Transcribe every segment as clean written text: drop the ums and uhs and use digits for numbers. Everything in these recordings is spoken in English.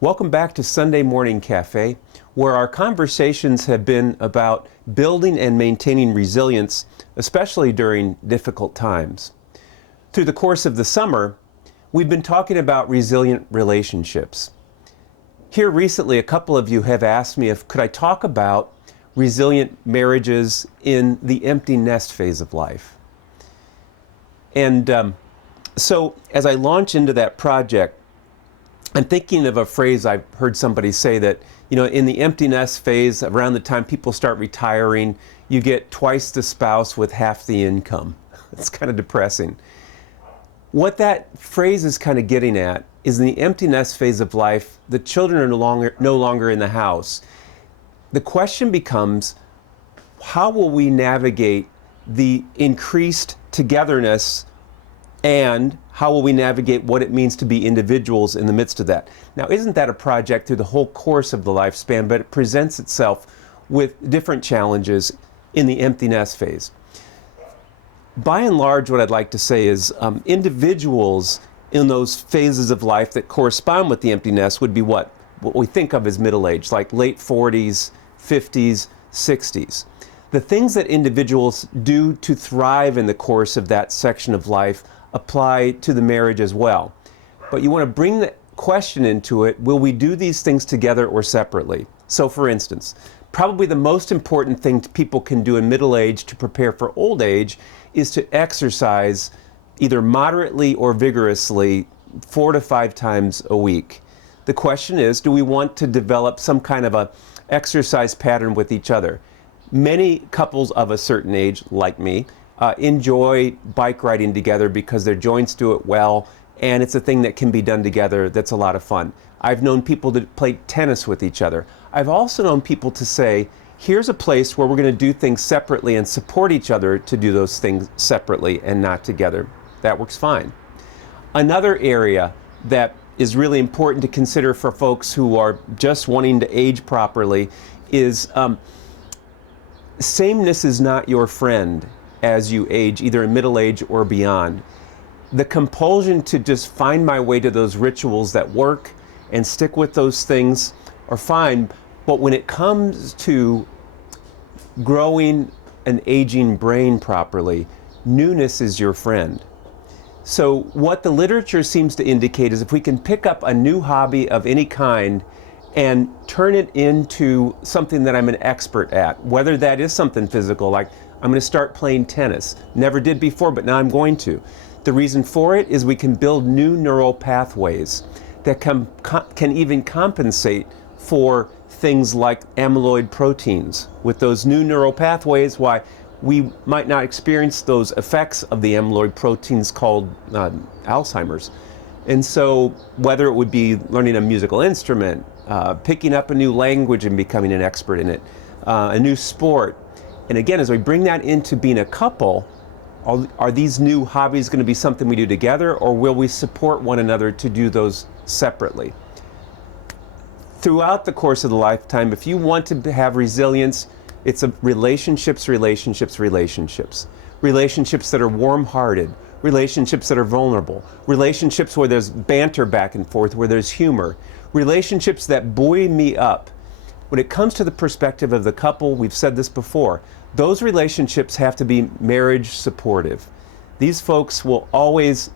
Welcome back to Sunday Morning Cafe, where our conversations have been about building and maintaining resilience, especially during difficult times. Through the course of the summer, we've been talking about resilient relationships. Here recently, a couple of you have asked me if could I talk about resilient marriages in the empty nest phase of life. And so as I launch into that project, I'm thinking of a phrase I've heard somebody say that, in the empty nest phase, around the time people start retiring, you get twice the spouse with half the income. It's kind of depressing. What that phrase is kind of getting at is in the empty nest phase of life, the children are no longer in the house. The question becomes, how will we navigate the increased togetherness, and how will we navigate what it means to be individuals in the midst of that? Now, isn't that a project through the whole course of the lifespan, but it presents itself with different challenges in the empty nest phase. By and large, what I'd like to say is individuals in those phases of life that correspond with the empty nest would be what we think of as middle age, like late 40s, 50s, 60s. The things that individuals do to thrive in the course of that section of life apply to the marriage as well. But you want to bring the question into it, will we do these things together or separately? So for instance, probably the most important thing people can do in middle age to prepare for old age is to exercise either moderately or vigorously 4 to 5 times a week. The question is, do we want to develop some kind of a exercise pattern with each other? Many couples of a certain age, like me, enjoy bike riding together because their joints do it well, and it's a thing that can be done together that's a lot of fun. I've known people to play tennis with each other. I've also known people to say, here's a place where we're going to do things separately and support each other to do those things separately and not together. That works fine. Another area that is really important to consider for folks who are just wanting to age properly is sameness is not your friend as you age, either in middle age or beyond. The compulsion to just find my way to those rituals that work and stick with those things are fine, but when it comes to growing an aging brain properly, newness is your friend. So what the literature seems to indicate is if we can pick up a new hobby of any kind and turn it into something that I'm an expert at, whether that is something physical, like I'm going to start playing tennis. Never did before, but now I'm going to. The reason for it is we can build new neural pathways that can even compensate for things like amyloid proteins. With those new neural pathways, why we might not experience those effects of the amyloid proteins called Alzheimer's. And so whether it would be learning a musical instrument, picking up a new language and becoming an expert in it, a new sport. And again, as we bring that into being a couple, are these new hobbies going to be something we do together, or will we support one another to do those separately? Throughout the course of the lifetime, if you want to have resilience, it's relationships, relationships, relationships. Relationships that are warm-hearted, relationships that are vulnerable, relationships where there's banter back and forth, where there's humor, relationships that buoy me up. When it comes to the perspective of the couple, we've said this before, those relationships have to be marriage supportive. These folks will always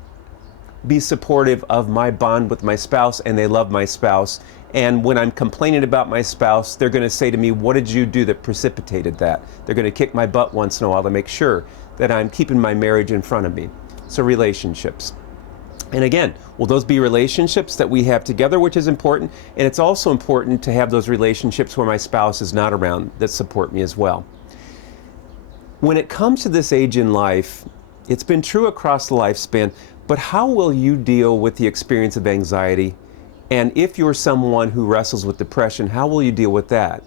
be supportive of my bond with my spouse, and they love my spouse. And when I'm complaining about my spouse, they're going to say to me, what did you do that precipitated that? They're going to kick my butt once in a while to make sure that I'm keeping my marriage in front of me. So relationships. And again, will those be relationships that we have together, which is important? And it's also important to have those relationships where my spouse is not around that support me as well. When it comes to this age in life, it's been true across the lifespan, but how will you deal with the experience of anxiety? And if you're someone who wrestles with depression, how will you deal with that?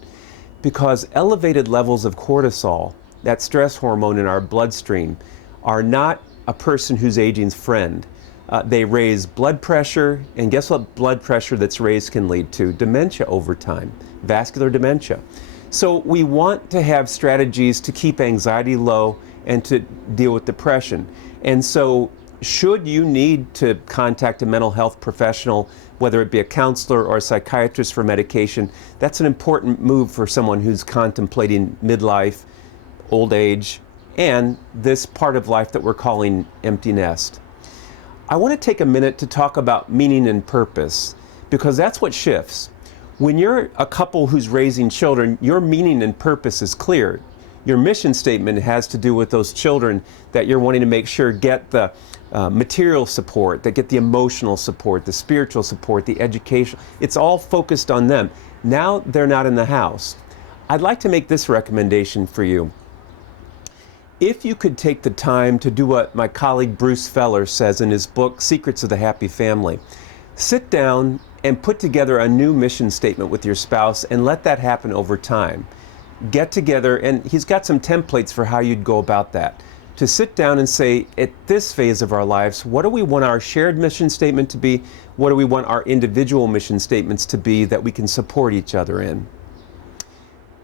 Because elevated levels of cortisol, that stress hormone in our bloodstream, are not a person who's aging's friend. They raise blood pressure, and guess what blood pressure that's raised can lead to? Dementia over time, vascular dementia. So we want to have strategies to keep anxiety low and to deal with depression. And so should you need to contact a mental health professional, whether it be a counselor or a psychiatrist for medication, that's an important move for someone who's contemplating midlife, old age, and this part of life that we're calling empty nest. I want to take a minute to talk about meaning and purpose, because that's what shifts. When you're a couple who's raising children, your meaning and purpose is clear. Your mission statement has to do with those children that you're wanting to make sure get the material support, that get the emotional support, the spiritual support, the education. It's all focused on them. Now they're not in the house. I'd like to make this recommendation for you. If you could take the time to do what my colleague Bruce Feller says in his book, Secrets of the Happy Family, sit down and put together a new mission statement with your spouse and let that happen over time. Get together, and he's got some templates for how you'd go about that. To sit down and say, at this phase of our lives, what do we want our shared mission statement to be? What do we want our individual mission statements to be that we can support each other in?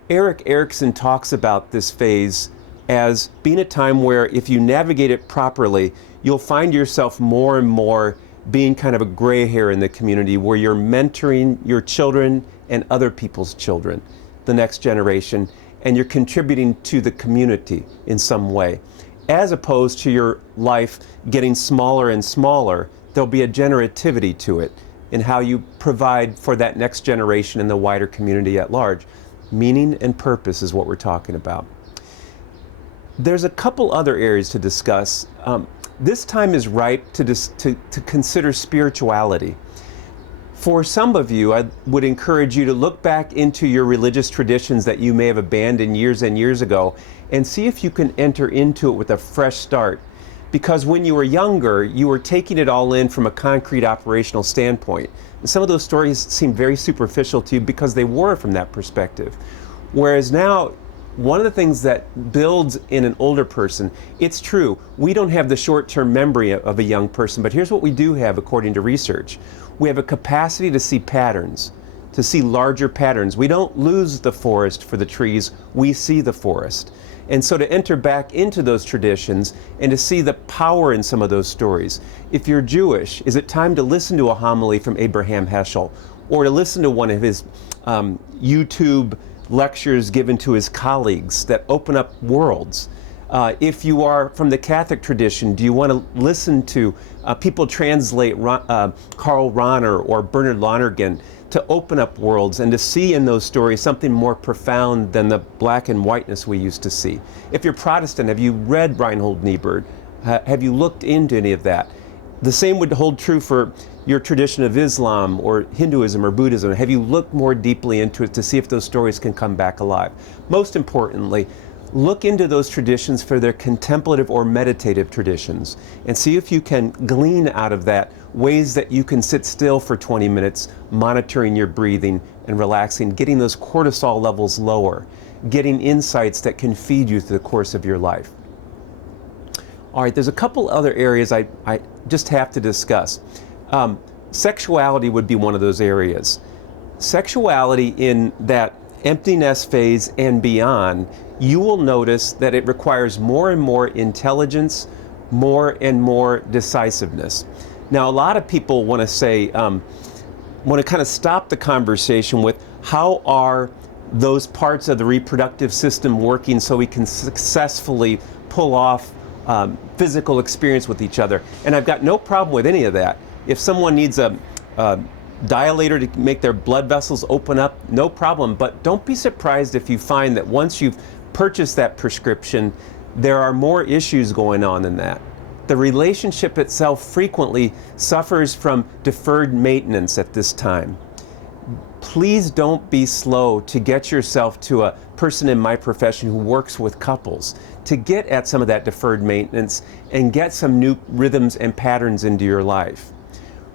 Erik Erikson talks about this phase as being a time where if you navigate it properly, you'll find yourself more and more being kind of a gray hair in the community where you're mentoring your children and other people's children, the next generation, and you're contributing to the community in some way. As opposed to your life getting smaller and smaller, there'll be a generativity to it in how you provide for that next generation and the wider community at large. Meaning and purpose is what we're talking about. There's a couple other areas to discuss. This time is ripe to consider spirituality. For some of you, I would encourage you to look back into your religious traditions that you may have abandoned years and years ago and see if you can enter into it with a fresh start. Because when you were younger, you were taking it all in from a concrete operational standpoint. And some of those stories seem very superficial to you because they were from that perspective. Whereas now, one of the things that builds in an older person, it's true, we don't have the short-term memory of a young person, but here's what we do have according to research. We have a capacity to see patterns, to see larger patterns. We don't lose the forest for the trees, we see the forest. And so to enter back into those traditions and to see the power in some of those stories. If you're Jewish, is it time to listen to a homily from Abraham Heschel or to listen to one of his YouTube lectures given to his colleagues that open up worlds? If you are from the Catholic tradition, do you want to listen to people translate Karl Rahner or Bernard Lonergan to open up worlds and to see in those stories something more profound than the black and whiteness we used to see? If you're Protestant, have you read Reinhold Niebuhr? Have you looked into any of that? The same would hold true for your tradition of Islam or Hinduism or Buddhism. Have you looked more deeply into it to see if those stories can come back alive? Most importantly, look into those traditions for their contemplative or meditative traditions and see if you can glean out of that ways that you can sit still for 20 minutes, monitoring your breathing and relaxing, getting those cortisol levels lower, getting insights that can feed you through the course of your life. All right, there's a couple other areas I just have to discuss. Sexuality would be one of those areas. Sexuality in that empty nest phase and beyond, you will notice that it requires more and more intelligence, more and more decisiveness. Now, a lot of people want to say, want to kind of stop the conversation with how are those parts of the reproductive system working so we can successfully pull off physical experience with each other. And I've got no problem with any of that. If someone needs a dilator to make their blood vessels open up, no problem. But don't be surprised if you find that once you've purchased that prescription, there are more issues going on than that. The relationship itself frequently suffers from deferred maintenance at this time. Please don't be slow to get yourself to a person in my profession who works with couples to get at some of that deferred maintenance and get some new rhythms and patterns into your life.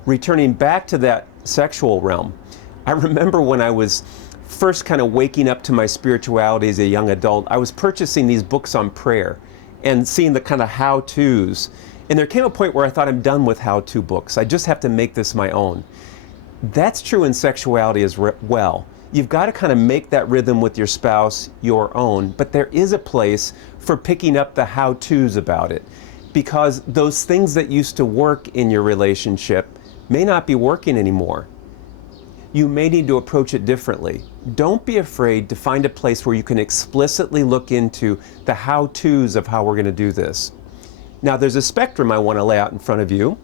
Returning back to that sexual realm, I remember when I was first kind of waking up to my spirituality as a young adult, I was purchasing these books on prayer and seeing the kind of how-tos. And there came a point where I thought, I'm done with how-to books. I just have to make this my own. That's true in sexuality as well. You've got to kind of make that rhythm with your spouse your own, but there is a place for picking up the how-tos about it. because those things that used to work in your relationship may not be working anymore. You may need to approach it differently. Don't be afraid to find a place where you can explicitly look into the how-tos of how we're going to do this. Now, there's a spectrum I want to lay out in front of you.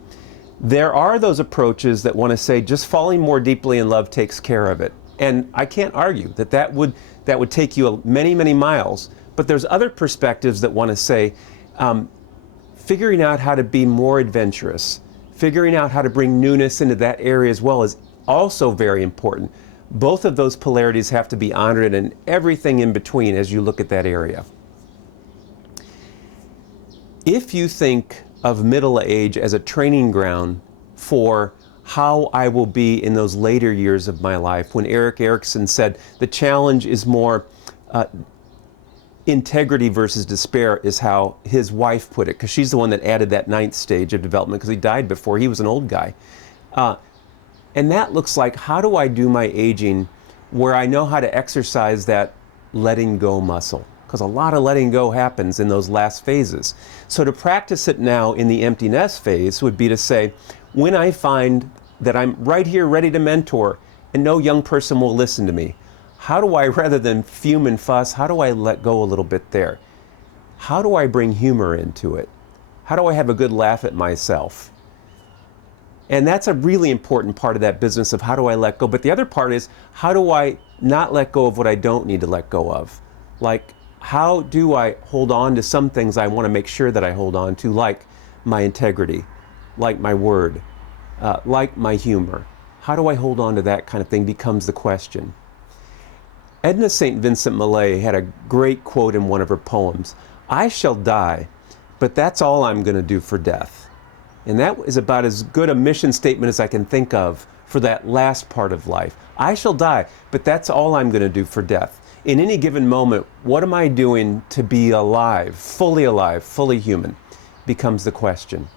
There are those approaches that want to say just falling more deeply in love takes care of it. And I can't argue that that would take you many, many miles. But there's other perspectives that want to say figuring out how to be more adventurous, figuring out how to bring newness into that area as well is also very important. Both of those polarities have to be honored and everything in between as you look at that area. If you think of middle age as a training ground for how I will be in those later years of my life, when Erik Erikson said the challenge is more integrity versus despair, is how his wife put it, because she's the one that added that 9th stage of development, because he died before he was an old guy. And that looks like, how do I do my aging where I know how to exercise that letting go muscle? Because a lot of letting go happens in those last phases. So to practice it now in the empty nest phase would be to say, when I find that I'm right here ready to mentor and no young person will listen to me, how do I, rather than fume and fuss, how do I let go a little bit there? How do I bring humor into it? How do I have a good laugh at myself? And that's a really important part of that business of how do I let go. But the other part is, how do I not let go of what I don't need to let go of? Like, how do I hold on to some things I want to make sure that I hold on to, like my integrity, like my word, like my humor? How do I hold on to that kind of thing becomes the question. Edna St. Vincent Millay had a great quote in one of her poems. "I shall die, but that's all I'm going to do for death." And that is about as good a mission statement as I can think of for that last part of life. I shall die, but that's all I'm going to do for death. In any given moment, what am I doing to be alive, fully human, becomes the question.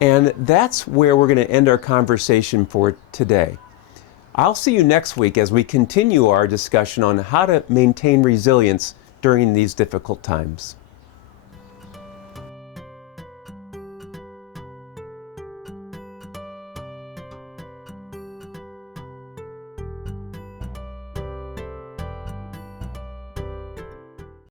And that's where we're going to end our conversation for today. I'll see you next week as we continue our discussion on how to maintain resilience during these difficult times.